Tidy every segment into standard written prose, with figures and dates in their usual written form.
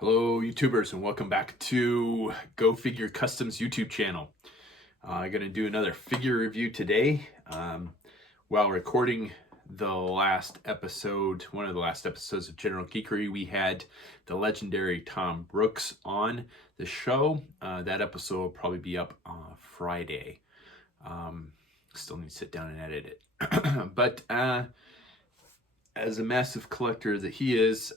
Hello YouTubers, and welcome back to Go Figure Customs YouTube channel. I'm going to do another figure review today. While recording the last episode, one of the last episodes of General Geekery, we had the legendary Tom Brooks on the show. That episode will probably be up on Friday. Still need to sit down and edit it. But as a massive collector that he is,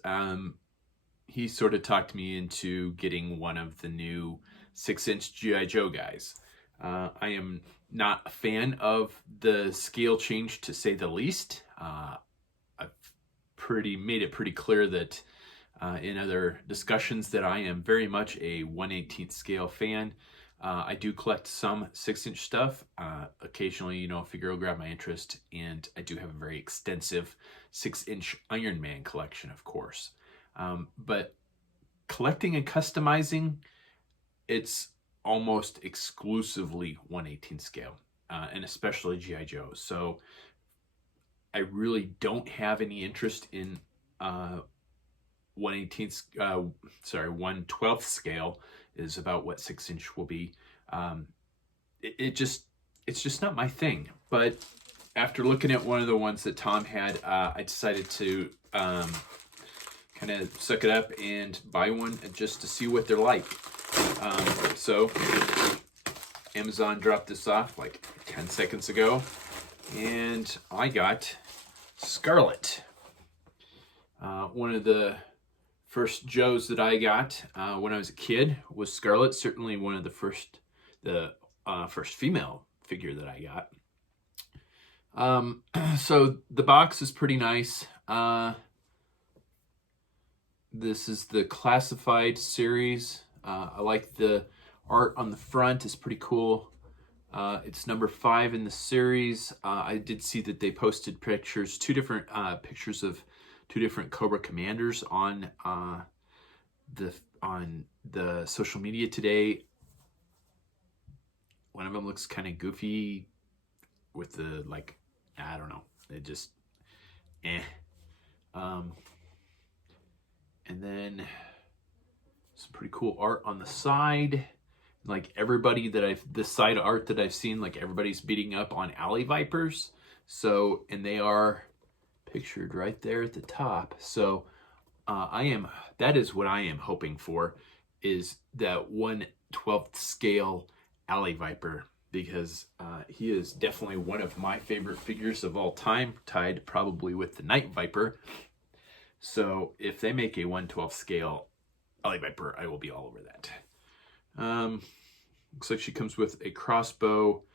he sort of talked me into getting one of the new 6-inch G.I. Joe guys. I am not a fan of the scale change, to say the least. I've made it pretty clear that in other discussions that I am very much a 1/18 scale fan. I do collect some 6-inch stuff. Occasionally, a figure will grab my interest, and I do have a very extensive 6-inch Iron Man collection, of course. But collecting and customizing, it's almost exclusively 1/18 scale, and especially G.I. Joe. So I really don't have any interest in 1/12 scale is about what 6-inch will be. It's just not my thing. But after looking at one of the ones that Tom had, I decided to kind of suck it up and buy one just to see what they're like. So Amazon dropped this off like 10 seconds ago, and I got Scarlett. One of the first Joes that I got when I was a kid was Scarlett. Certainly one of the first female figure that I got. So the box is pretty nice. This is the classified series. I like the art on the front. It's pretty cool. It's number 5 in the series. I did see that they posted pictures, two different pictures of two different Cobra commanders on the social media today. One of them looks kind of goofy with the, like, I don't know. It just, And then some pretty cool art on the side. Like everybody this side art that I've seen, like everybody's beating up on alley vipers. So, and they are pictured right there at the top. So that is what I am hoping for, is that 1/12 scale alley viper, because he is definitely one of my favorite figures of all time, tied probably with the Night Viper. So if they make a 1/12 scale alley viper, I will be all over that. Looks like she comes with a crossbow,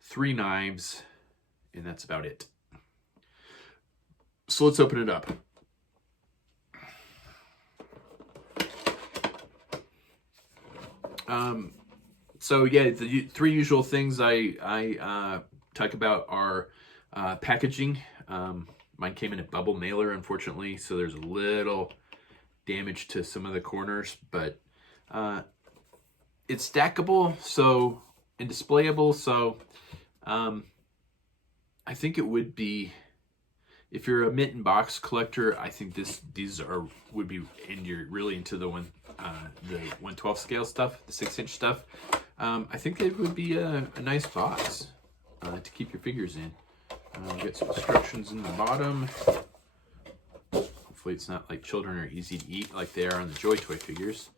3 knives, and that's about it. So let's open it up. So yeah, the 3 usual things I talk about are packaging. Mine came in a bubble mailer, unfortunately, so there's a little damage to some of the corners, but it's stackable and displayable, so I think it would be, if you're a mint and box collector, I think would be, and you're really into the 1/12 scale stuff, the 6-inch stuff. I think it would be a nice box to keep your figures in. Get some instructions in the bottom. Hopefully it's not like children are easy to eat like they are on the Joy Toy figures.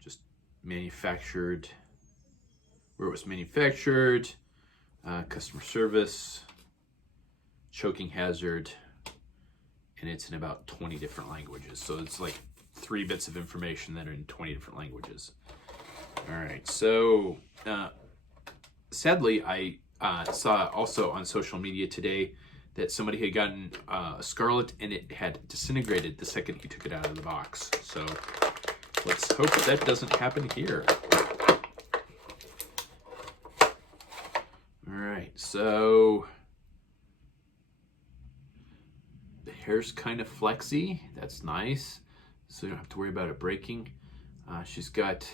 Just manufactured, where it was manufactured, customer service, choking hazard, and it's in about 20 different languages. So it's like 3 bits of information that are in 20 different languages. All right, so sadly, I saw also on social media today that somebody had gotten a Scarlett, and it had disintegrated the second you took it out of the box. So let's hope that doesn't happen here. All right, so the hair's kind of flexy. That's nice, so you don't have to worry about it breaking. She's got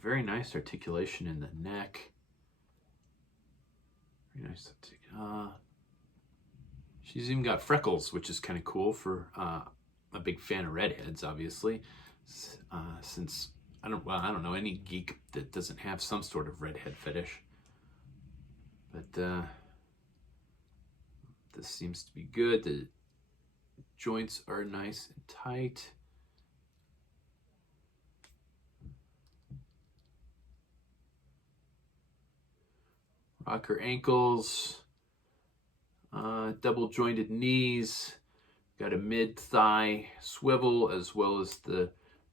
very nice articulation in the neck. Very nice. She's even got freckles, which is kind of cool for a big fan of redheads, obviously. Since I don't know any geek that doesn't have some sort of redhead fetish. But this seems to be good. The joints are nice and tight. Rocker ankles, double jointed knees, got a mid-thigh swivel as well as the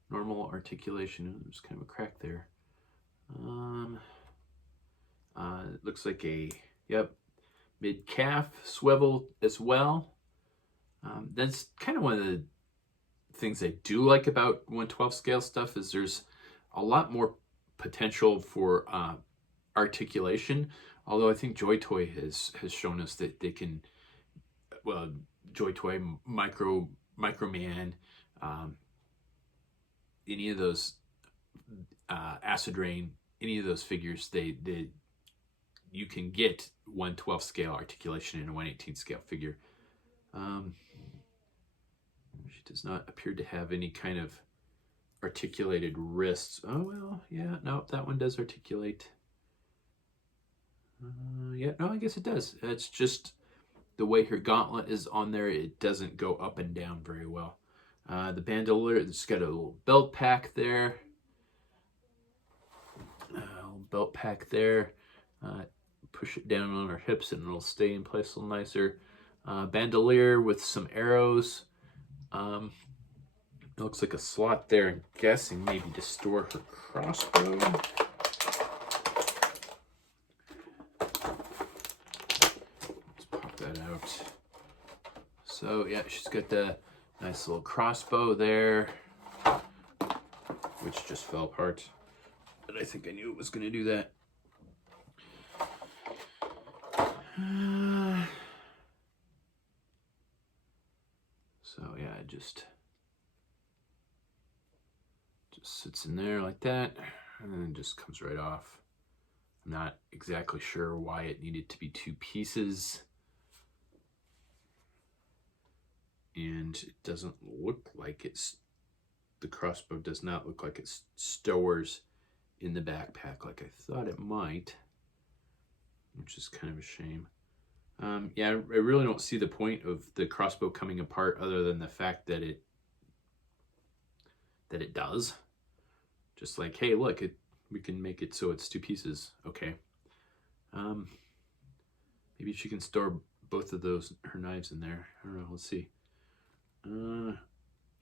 normal articulation. There's kind of a crack there. It looks like a, mid-calf swivel as well. That's kind of one of the things I do like about 1/12 scale stuff is there's a lot more potential for articulation. Although I think Joy Toy has shown us that they can, well, Joy Toy, Microman, any of those, Acid Rain, any of those figures, you can get 1/12 scale articulation in a 1/18 scale figure. She does not appear to have any kind of articulated wrists. Oh, well, yeah, no, that one does articulate. Yeah, no, I guess it does. It's just the way her gauntlet is on there, it doesn't go up and down very well. The bandolier, it's got a little belt pack there. Push it down on her hips and it'll stay in place a little nicer. Bandolier with some arrows. It looks like a slot there, I'm guessing maybe to store her crossbow. Let's pop that out. So yeah, she's got the nice little crossbow there, which just fell apart. But I think I knew it was going to do that. So yeah, it just sits in there like that, and then just comes right off. I'm not exactly sure why it needed to be two pieces. And it doesn't look like the crossbow does not look like it stowers in the backpack like I thought it might, which is kind of a shame. Yeah, I really don't see the point of the crossbow coming apart other than the fact that it does. Just like, hey, look, we can make it so it's two pieces. Okay. Maybe she can store both of her knives in there. I don't know. Let's see.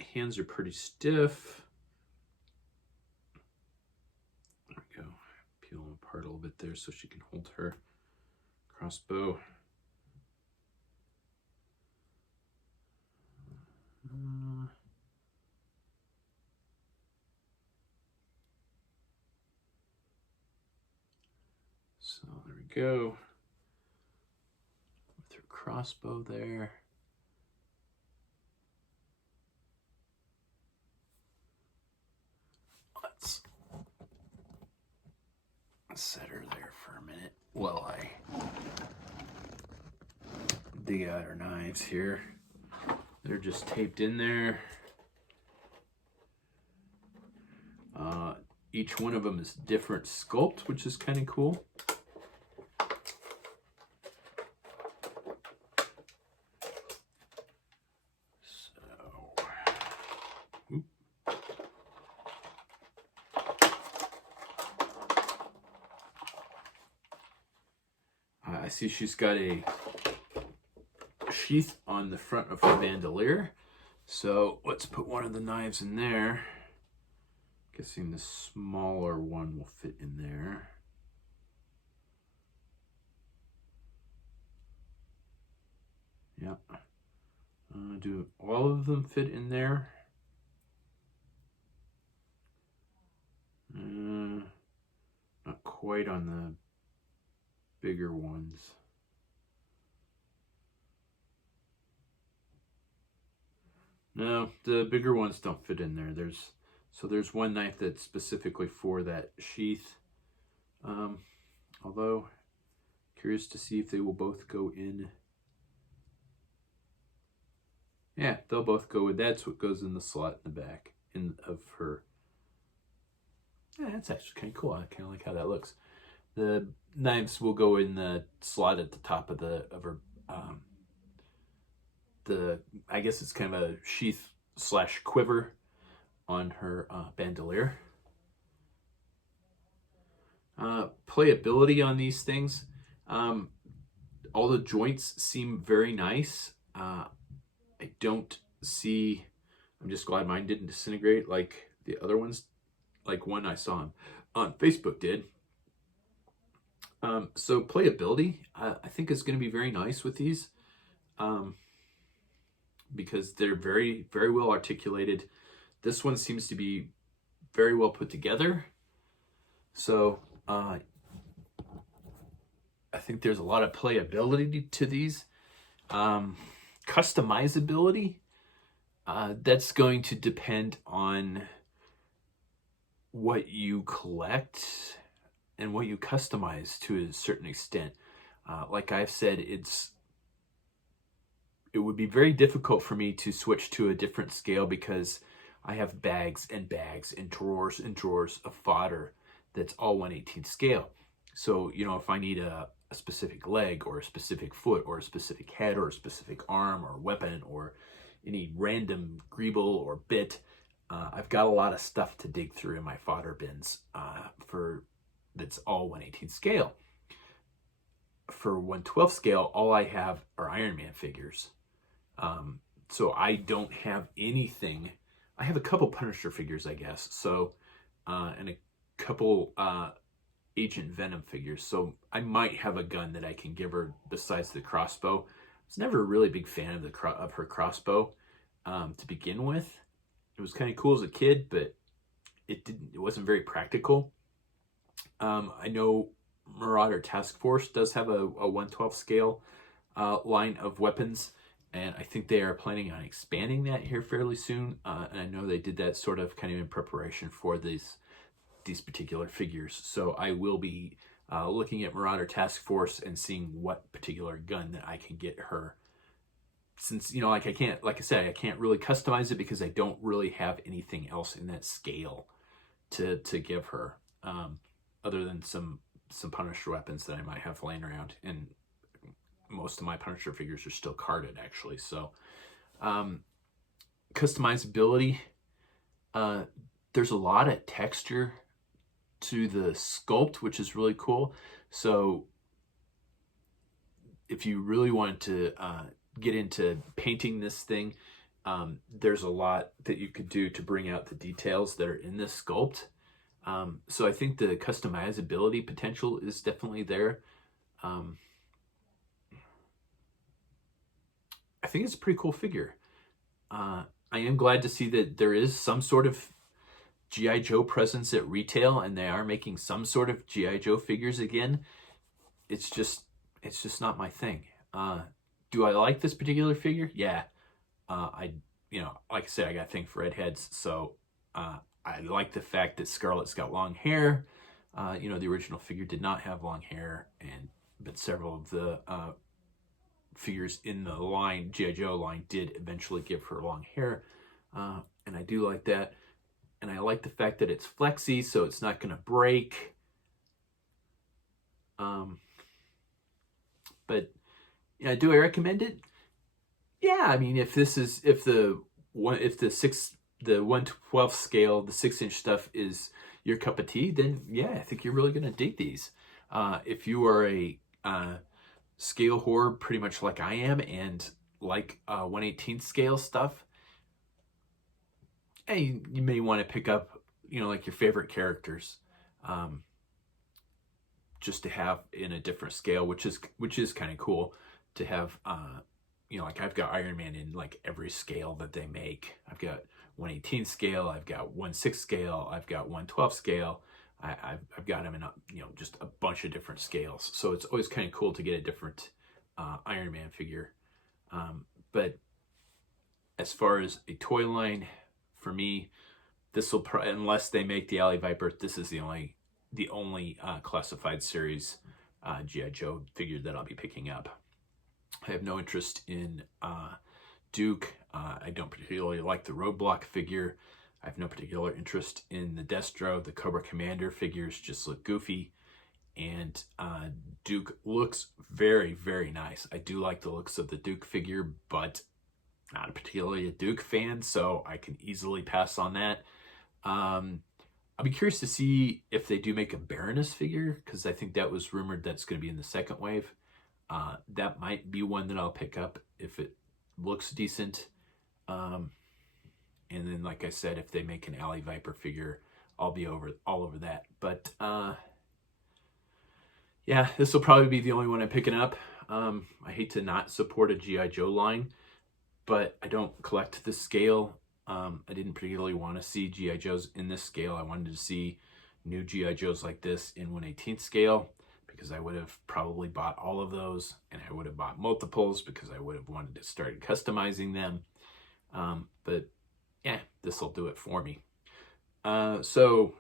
Hands are pretty stiff. There we go. Peel them apart a little bit there so she can hold her crossbow. So there we go. With her crossbow there. Let's set her there for a minute while I dig out her knives here. They're just taped in there. Each one of them is different sculpt, which is kind of cool. I see she's got a sheath on the front of her bandolier. So let's put one of the knives in there. Guessing the smaller one will fit in there. Yep. Do all of them fit in there? Not quite on the bigger ones. No, the bigger ones don't fit in there. There's one knife that's specifically for that sheath. Although, curious to see if they will both go in Yeah, they'll both go with that. So it goes in the slot in the back of her. Yeah, that's actually kind of cool. I kind of like how that looks. The knives will go in the slot at the top of her. I guess it's kind of a sheath / quiver on her bandolier. Playability on these things. All the joints seem very nice. I don't see. I'm just glad mine didn't disintegrate like the other ones, like one I saw on Facebook did. So playability, I think is going to be very nice with these, because they're very, very well articulated. This one seems to be very well put together. So I think there's a lot of playability to these. Customizability, that's going to depend on what you collect and what you customize to a certain extent. Like I've said, it would be very difficult for me to switch to a different scale because I have bags and bags and drawers of fodder that's all 1/18 scale. So, if I need a specific leg or a specific foot or a specific head or a specific arm or weapon or any random greeble or bit, I've got a lot of stuff to dig through in my fodder bins that's all 1/18 scale. For 1/12 scale, all I have are Iron Man figures. So I don't have anything. I have a couple Punisher figures, I guess. So, and a couple Agent Venom figures. So I might have a gun that I can give her besides the crossbow. I was never a really big fan of her crossbow to begin with. It was kind of cool as a kid, but it wasn't very practical. I know Marauder Task Force does have a 1/12 scale line of weapons, and I think they are planning on expanding that here fairly soon. And I know they did that sort of kind of in preparation for these particular figures. So I will be looking at Marauder Task Force and seeing what particular gun that I can get her. Since, like I can't really customize it because I don't really have anything else in that scale to give her, other than some Punisher weapons that I might have laying around. And most of my Punisher figures are still carded, actually. So, customizability, there's a lot of texture to the sculpt, which is really cool. So if you really want to get into painting this thing, there's a lot that you could do to bring out the details that are in this sculpt. So I think the customizability potential is definitely there. I think it's a pretty cool figure. I am glad to see that there is some sort of G.I. Joe presence at retail, and they are making some sort of G.I. Joe figures again. It's just not my thing. Do I like this particular figure? Yeah. Like I said, I got a thing for redheads, so I like the fact that Scarlett's got long hair. The original figure did not have long hair, but several of the figures in the line, G.I. Joe line, did eventually give her long hair, and I do like that. And I like the fact that it's flexy, so it's not going to break. But do I recommend it? Yeah, I mean, if the 1/12 scale, the 6-inch stuff is your cup of tea, then yeah, I think you're really going to dig these. If you are a scale whore, pretty much like I am, and like 1/18 scale stuff, hey, you may want to pick up, like your favorite characters, just to have in a different scale, which is kind of cool to have. Like I've got Iron Man in like every scale that they make. I've got 1/18 scale, I've got 1/6 scale, I've got 1/12 scale. I've got them in just a bunch of different scales. So it's always kind of cool to get a different Iron Man figure. But as far as a toy line, for me, this will unless they make the Alley Viper, this is the only classified series G.I. Joe figure that I'll be picking up. I have no interest in Duke. I don't particularly like the Roadblock figure. I have no particular interest in the Destro. The Cobra Commander figures just look goofy. And Duke looks very, very nice. I do like the looks of the Duke figure, but not particularly a Duke fan, so I can easily pass on that. I'll be curious to see if they do make a Baroness figure, because I think that was rumored that's going to be in the second wave. That might be one that I'll pick up if it looks decent. And then, like I said, if they make an Alley Viper figure, I'll be all over that. But yeah, this will probably be the only one I'm picking up. I hate to not support a G.I. Joe line, but I don't collect this scale. I didn't particularly want to see G.I. Joes in this scale. I wanted to see new G.I. Joes like this in 1/18 scale, because I would have probably bought all of those, and I would have bought multiples because I would have wanted to start customizing them. But yeah, this will do it for me. So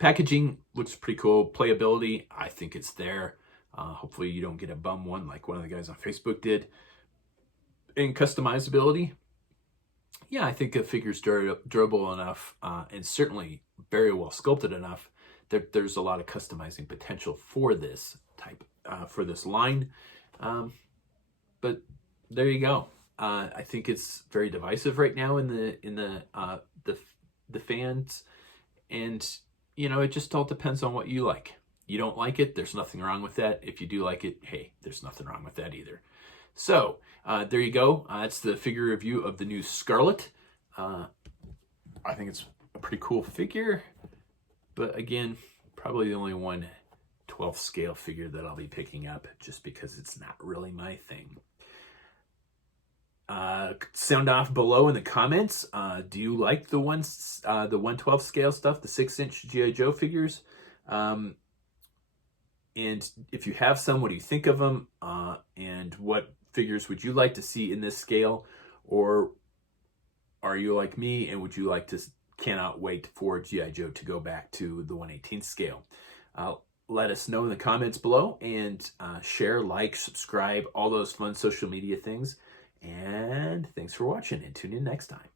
packaging looks pretty cool. Playability, I think it's there. Hopefully you don't get a bum one like one of the guys on Facebook did. And customizability, yeah, I think the figure's durable enough, and certainly very well sculpted enough that there's a lot of customizing potential for this type, for this line. But there you go. I think it's very divisive right now in the fans, and you know, it just all depends on what you like. You don't like it, there's nothing wrong with that. If you do like it, hey, there's nothing wrong with that either. So there you go. It's the figure review of the new Scarlett. I think it's a pretty cool figure, but again, probably the only 1/12 scale figure that I'll be picking up, just because it's not really my thing. Sound off below in the comments. Do you like the 1/12 scale stuff, the 6-inch G.I. Joe figures? And if you have some, what do you think of them? And what figures would you like to see in this scale? Or are you like me and would you like to, cannot wait for G.I. Joe to go back to the 1/18 scale? Let us know in the comments below, and share, like, subscribe, all those fun social media things. And thanks for watching, and tune in next time.